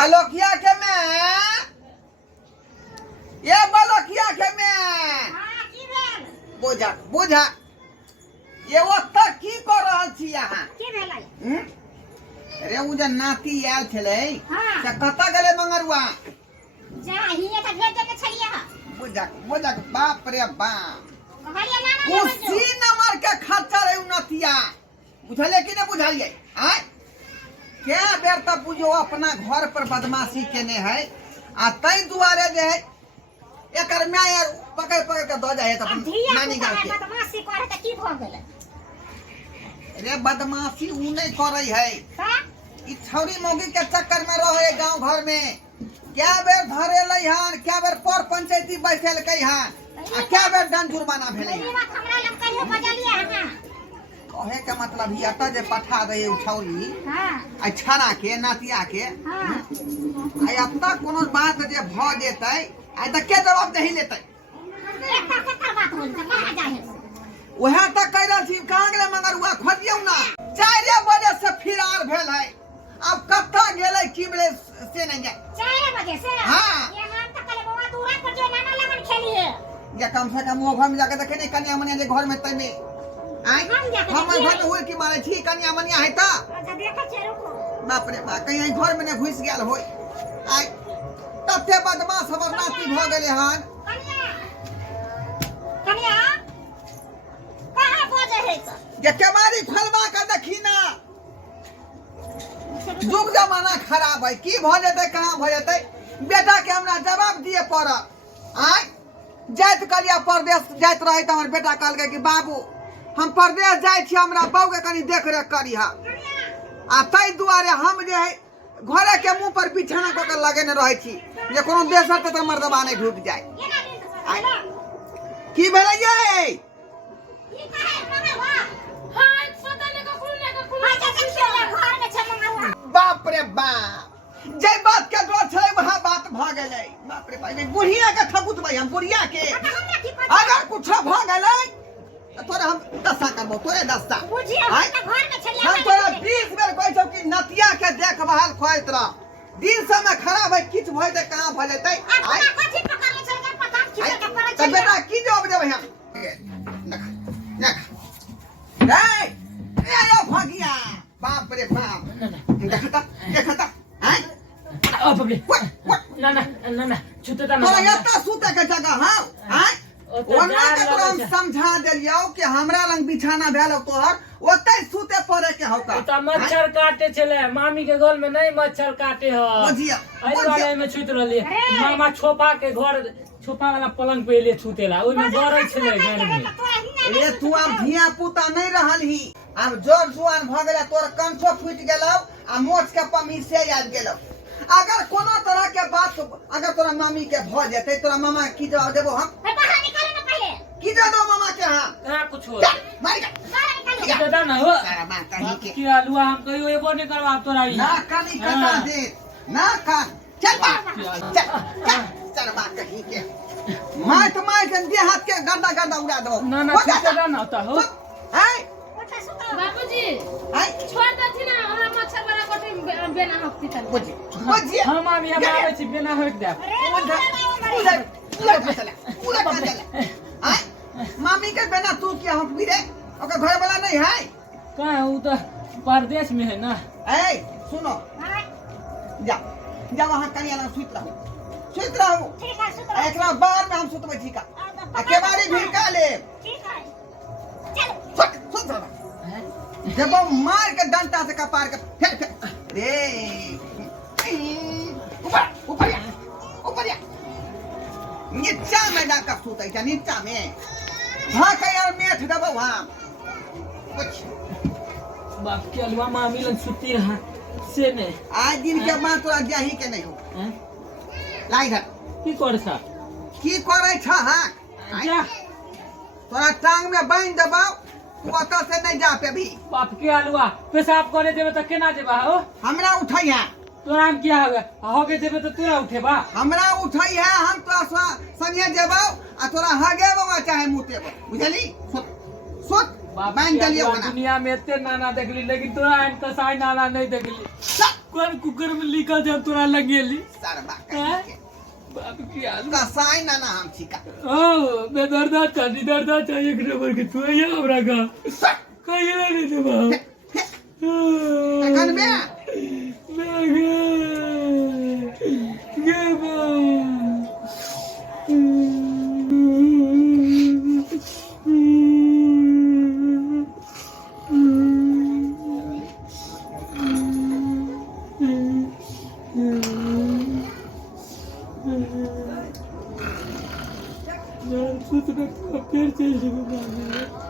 आलोकिया के में ये बलोकिया के में बुझा बुझा ये ओत्ता की कर रहल छी यहाँ अरे उ जे नाती आयल छले से कत गेले मंगरुआ जा हिये त भेज देने छलिए ह बुझा बुझा बाप रे बाप उसी नंबर के खर्चा रे उनतिया बुझले कि नहीं बुझाइए आय क्या बेर तक बुझो अपना घर पर बदमाशी केने है आ तई दुआरे जे है एकर माय पकड़ पकड़ के द जाए त नानी गांव के बदमाशी करे त की भ गेले रे बदमाशी उ नहीं करे है ई छौरी मौगी के चक्कर में रहे गांव घर में क्या बेर धरे लई हां क्या बेर पर पंचायती बैठल कई हां आ क्या बेर दंड जुर्माना भेले ई बात हमरा लग कहियो बजलिए हां कहे के मतलब ही अत जे पठा दे उठौली हां आ छाना के नातिया के हां आ अब तक कोनो बात जे भ जेतै आ त के जवाब दही लेतै एकटा केकर बात होल त कहां जाहे वहां तक कह रहल छी कहां गेले मंगरुआ खोजियौ ना 4 बजे से फिरार भेल है अब कत्ता गेलै की बेले से नहीं जाय 4 बजे से हां ये हम त कले बाबा दूरा पर जे नाना लगन खेलिए या कम से कम वो घर में जाके देखे नहीं कन्या मनिया जे घर में तमे आय हम घर में हुई की मारे छी कन्या मनिया है त अच्छा देखे छै रुको बाप रे बाप कहीं घर में ने घुस गेल होय आय तते बदमाश हमर नाती भ गेले हन कन्या कन्या कहां बजे है त जे केवारी खोलवा के देखी ना जुग जमाना खराब है की भ जेतै कहां भ जेतै बेटा के हमरा जवाब दिए पड़ आय जाइत कलिया परदेश जाइत रहे त हमर बेटा कहलकै कि बाबू हम परदेश जाय छी हमरा बहू के कनी देख रेख करिहा आ तै दुआरे हम जे है घरे के मुंह पर बिछाना क के लगेने रहे छी जे कोनो देश हटे त मर्दबा नहीं ढुक जाय की भेलै ये ई कहे मगर वाह हां पता नहीं का खुलने घर में छ मंगवा बाप रे बाप जे बात के डर छले वहां बात भ गेलै बाप रे बाप बुढ़िया के ठगुत भाई हम बुढ़िया के अगर कुछ भ गेलै त तोरा हम दस्ता करबो तोरे दस्ता बुझिए हम घर में छलिए हम तोरा 20 बेर कहै छौ कि नतिया के देखभाल खोइत रह दिन समय खराब है किछ भइ त कहां भ जेतै आय कथि पकड़ ले छल के पता खींचे के करे त बेटा की जवाब देबै हम नख रे ए यो भगिया बाप रे बाप देखता हैं ओ पगली ना ना ना ना छुते त तोरा एता सुते के जगह हां हैं ओना के तोरा हम समझा देलियौ कि हमरा लंग बिछाना भेल तोहर ओतै सुते पड़े के हौका त मच्छर काटे छले मामी के घर में नहीं मच्छर काटे ह बुझिया आई वाले में छुत रहली मामा छोपा के घर छोपा वाला पलंग पे ले छुतेला ओइ में गरै छले घर में रे तू अब धिया पुता नहीं रहलही अब जोर जुआन भ गेला तोर कंठो फूट गेलौ आ मोछ के पमी से याद गेलौ अगर कोनो तरह के बात अगर तोरा मामी के भ जेतै तोरा मामा की जवाब देबो हम बाहर निकाले ना पहले की दे दो मामा के हां का कुछ हो मार के बाहर निकाले दादा ना हो सारा मां कहीं के की आलुआ हम कहियो एबो नहीं करवा तोरा ई ना कानी कटा दे ना कान चल बा चल मां कहीं के माय के दे हाथ के गर्दा गर्दा उड़ा दो ना ना दादा ना होता हो हैं बाबूजी हैं छोड़ दथि ना हमरा मच्छर वाला कोठी बेना हफ्ती तन बुझी बुझी हम आबी हम आबै छी बिना होक दे पूरा चले हैं मामी के बिना तू क्या हम भी रे ओकर घर वाला नहीं है का उ तो परदेश में है ना ए सुनो जा जा वहां कनिया ना सुत रहो ठीक है सुत एकरा बार में हम सुतबै छी का आ केवारी भिड़का ले ठीक है चल सुत रहो जब मार के डंटा से कपार के फेर रे ऊपर या नीचा में जाकर सुतै छ नीचा में हां के यार मेठ दबो हां कुछ बाप के अलवा मामी लन सुती रहा से ने आज दिन के बाद तोरा जाही के नहीं हो हैं लाई धर की कर सा की करे छ हां जा तोरा टांग में बांध दबाओ तू ओता से नहीं जा पेबी बाप के अलवा पेशाब करे देबे त केना जेबा हो हमरा उठै है तोरा हम क्या होगा होगे देबे त तोरा उठेबा हमरा उठै है हम तो संगे जेबौ आ तोरा हगेबौ चाहे मुतेबौ बुझली सुत बांध दलियो दुनिया में एते नाना देखली लेकिन तोरा एन कसाई नाना नहीं देखली कौन कुकर में लिखल जा तोरा लगेली सरबा हैं? कहीं के बाप की आलू कसाई ना हम छिका ओ बेदर्दा चाहिए दर्दा चाहिए एक नंबर के तू ये हमरा का कहीं नहीं दे बा कन बे फिर चल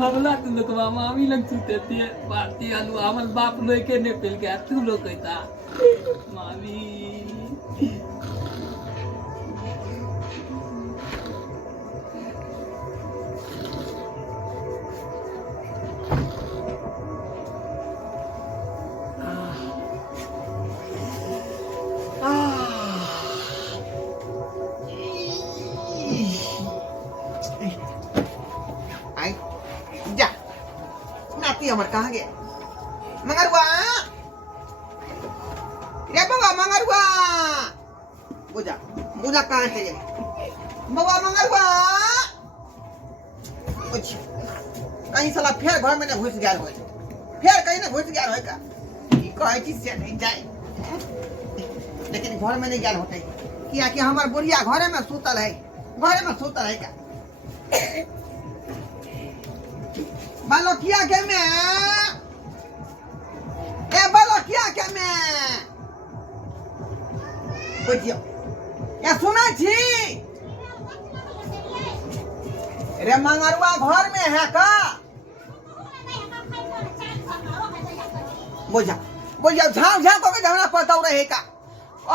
हमला तू लोग मामी लग चुते थे भारती आलू हमल बाप लोग के ने पिल गया तू लोग कहता मामी आई जा नाती हमर कहाँ गए मंगरुआ रे बाबा मंगरुआ बुझा बुझा कहाँ चले बाबा मंगरुआ कुछ कहीं साला फिर घर में घुस गया हो फिर कहीं ना घुस गया हो का कहे चीज से नहीं जाए लेकिन घर में नहीं गया होते किया कि हमार बुढ़िया घरे में सूतल है का बालकिया के में ए बालकिया के में बुझियो या सुना छी रे मंगरुआ घर में है का बुझा बुझा झाव झाव को झगड़ा पता रहे का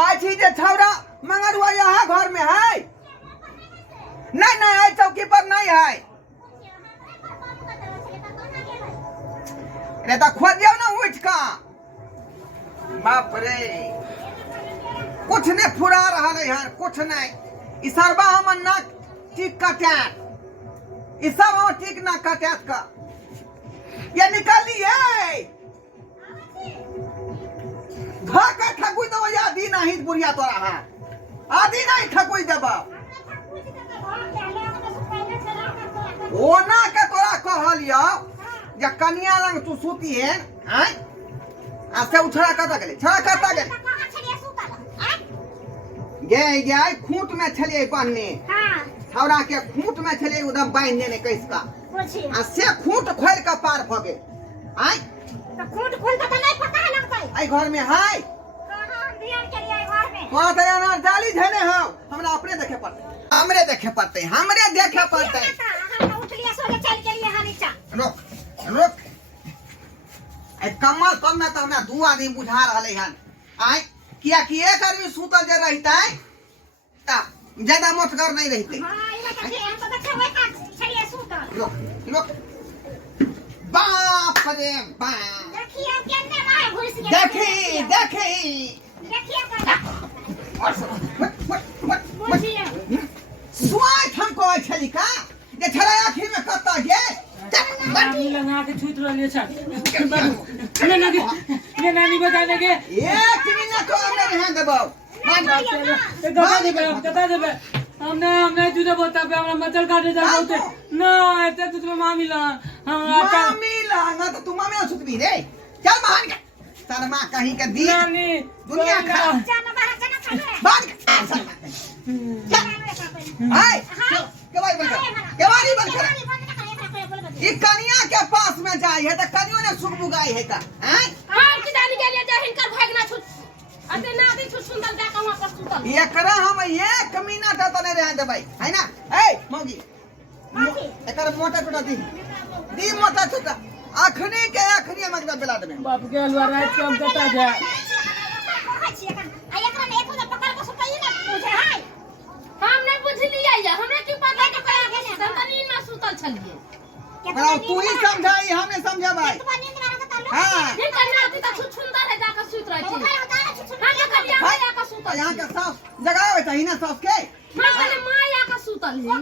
आज ही जे छौरा मंगरुआ यहाँ घर में है नहीं है चौकी पर नहीं है रे तो खोदियो ना उठ का बाप रे कुछ ने फुरा रहा है यार कुछ नहीं इसरबा हम ना टिक कटात इसब हम टिक ना कटात का ये निकालिए धक्का ठकुई दो या दी नहीं बुढ़िया तोरा है आदि नहीं ठकुई देबा ओना के तोरा कहलियो या कन्या लंग तू सूती है हैं आ से उछड़ा करता गेले गे खूंट में छलिए पानी हां छौरा के खूंट में छलिए उधर बांध देने कैस का आ से खूंट खोल के पार भ गए हैं तो खूंट खोल के नहीं पता है लगता है आई घर में है कहां दियर के लिए घर में कहां त यार डाली झने हो हमरा अपने देखे पड़ते हमरे देखे पड़ते हम उठ लिया सो के चल के लिए नीचा रुक ए कमल कम में तो हमरा दू आदमी बुझा रहले हन आय किया कि एक आदमी सूतल जे रहता है ता ज्यादा मोटगर नहीं रहते हां इला के हम तो देखे वही का छलिए सूतल रुक बाप रे बाप देखिए केने मार घुस गया देखी देखिए का बुझिए स्वाद हमको छली का ये छरा आखिर में कत्ता गे नानी लगा के छूट रहलिए छ ये नानी बता देगे एक मिनट तो हमने रहन देबो कता देबे हमने तुझे बता पे हमरा मचल काटे जा होते ना एते तुझे मामी ला मामी ला ना तो तू मामी सुतबी रे चल मान के शर्मा कहीं के दी नानी दुनिया खा जाना बाहर जाना खाने मान के शर्मा हाय केवाड़ी बंद कर ई कनिया के पास में जाई है त कनियो ने सुख बुगाई है का हैं हम की जानी के लिए जे हिनकर भागना छुट अते ना दे छु सुंदर जाके वहां पर सुतल एकरा हम 1 मिनट त नहीं रह देबै है ना ए मौगी एकर मोटा टोटा दी मोटा टोटा अखनी के अखनी मतलब बेला देबे बाप के अलवा रात के हम कटा जा हम नहीं बुझलिए या हमरा की पता के कया के संतनी में सुतल छलिए तू ही समझाई हमें समझा भाई हां हिनकर नाती त छु सुंदर है जाके सुत रही थी हम कलिया माया का सुतल यहाँ के साफ जगह होता ही ना साफ के हम कने माया का सुतल है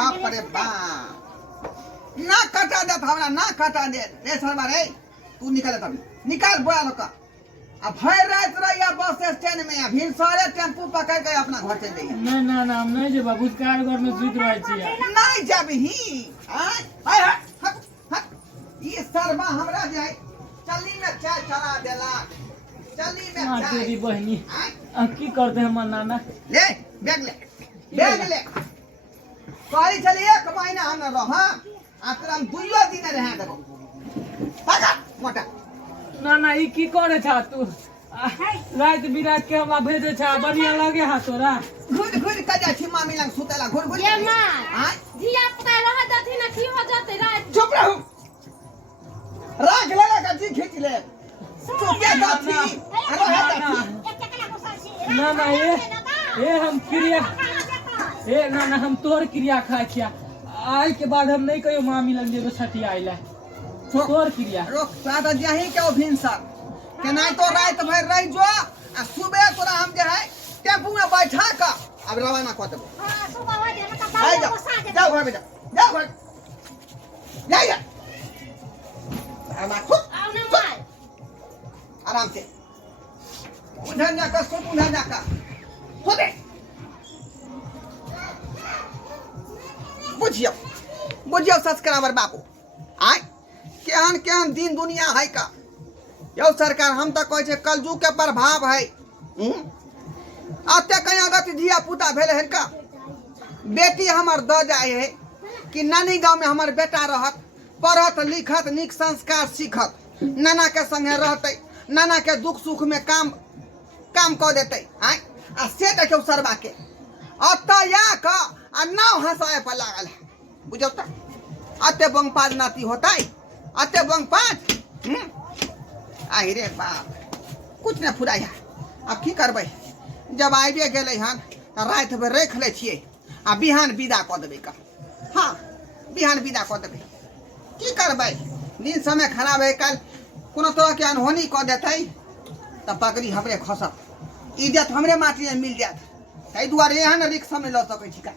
बाप रे बाप ना कटा दे हमरा ना कटा दे रे शर्मा रे तू निकल तभी निकाल बोला लोग अब भर रात रहिया बस स्टैंड में फिर सारे टेम्पू पकड़ के अपना घर चल जाइए ना हम नहीं जे बाबू कार घर में सुत रहे छी नहीं जाबही हाय हाय ये शर्मा हमरा जे है चली में चाय चला देला चली में हां चाय तेरी बहनी अब की करते हम नाना ले बैग ले सारी चली 1 महीना हम रह आतर हम 2 दिन रह देबो पकड़ मोटा नाना ई की करे छा तू रात बिरात के हमरा भेजे छा बढ़िया लगे हा तोरा घुर कजा छी मामी लंग सुतेला घुर ये मां हां जिया पता रह जाती ना की हो जाते रात चुप रहू राख लगा का जी खींच ले चुप के दाती ना ये हम क्रिया ना हम तोर क्रिया खा छिया आज के बाद हम नहीं कहियो मामी लंग जेबे छठी आइला तोर क्रिया रोक सादा जही के भिनसर के नहीं तो रात भर रह जो आ सुबह तोरा हम जे है टेम्पू में बैठा का अब रवाना कर देबो हां सुबह हो जे मतलब जाओ घर में जाओ घर जा आराम से आउने माय आराम से उधर जाकर सो उधर जाकर सो दे बुझियो सब्सक्राइबर बाबू आय केहन दिन दुनिया है का यो सरकार हम तो कहे कलजुग के प्रभाव है अत्य कहीं अगत धिया पुता भेले है का बेटी हमार द जाए है कि नानी गांव में हमार बेटा रहत पढ़त लिखत निक संस्कार सीखत नाना के संगे रहते नाना के दुख सुख में काम कर देते आय आ से देखियो सरबा के अत्या का आ नाव हंसाए पर लागल है बुझो त अत्य बंगपाज नाती होता है अत्य बंगपाज रे बाप कुछ न फुराई अब की करबै जब आइबे गेलै हन त रात भर रख ले छियै आ बिहान विदा क देबै का हां बिहान विदा क देबै की करबै दिन समय खराब है कल कोनो तरह के अनहोनी क देतै त पगड़ी हमरे खसत इज्जत हमरे माटी में मिल जात ताहि दुआरे एहन रिक्शा में ल सकै छी का